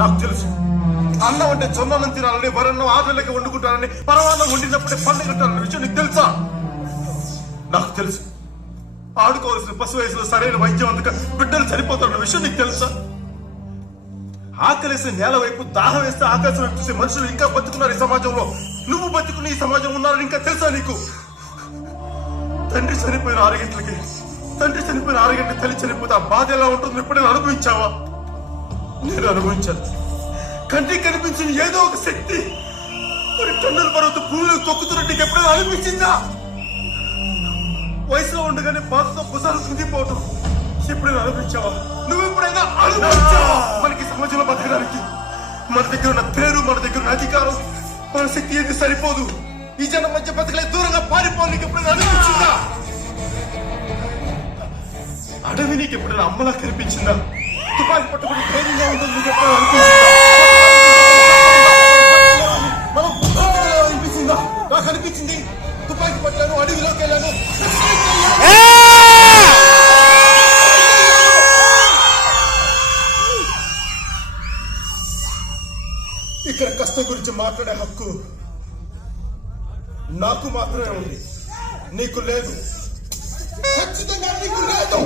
నాకు తెలుసు అన్నం అంటే జొన్నన్నం తినాలని, వరన్నం ఆటలకి వండుకుంటానని, పరవాన్నం వండినప్పుడే పండుగ కట్టాలన్న విషయం నీకు తెలుసా? నాకు తెలుసు ఆడుకోవాల్సిన పశు వయసులో సరైన వైద్యం అందుక బిడ్డలు చనిపోతారన్న విషయం నీకు తెలుసా? ఆకలేసి నేల వైపు, దాహం వేస్తే ఆకాశం వైపు చూసే మనుషులు ఇంకా బతుకున్నారు ఈ సమాజంలో. నువ్వు బతుకుని ఈ సమాజం ఉన్నారని ఇంకా తెలుసా నీకు? తండ్రి చనిపోయిన 6 గంటలకి, తల్లి చనిపోతే ఆ బాధ ఎలా ఉంటుందో ఎప్పుడైనా అనుభవించావా? నేను అనుభవించాను. కంటికి కనిపించిన ఏదో ఒక శక్తి మరి టన్నుల పర్వతం భూమిలో తొక్కుతున్నట్టు నీకు ఎప్పుడైనా అనిపించిందా? వయసులో ఉండగానే బాధతో భుజాలు కుంగిపోవటం ఎప్పుడైనా అనిపించావా? నువ్వు ఎప్పుడైనా అనుభవించావా? మనకి సమాజంలో బతకడానికి మన దగ్గర ఉన్న పేరు, మన దగ్గర ఉన్న అధికారం, మన శక్తి ఏది సరిపోదు. ఈ జనం మధ్య బతకలే దూరంగా పారిపోవాలి నీకు ఎప్పుడైనా అనిపించిందా? అడవి నీకు ఎప్పుడైనా అమ్మలా కనిపించిందా? తుపాకి పట్టుకుని ధైర్యంగా ఉంటుంది నీకు ఎప్పుడైనా అనిపించిందా? నాకు అనిపించింది. తుపాకి పట్టాను, అడవిలోకి వెళ్ళాను. ఇక్కడ కష్టం గురించి మాట్లాడే హక్కు నాకు మాత్రమే ఉంది, నీకు లేదు. ఖచ్చితంగా నీకు లేదు.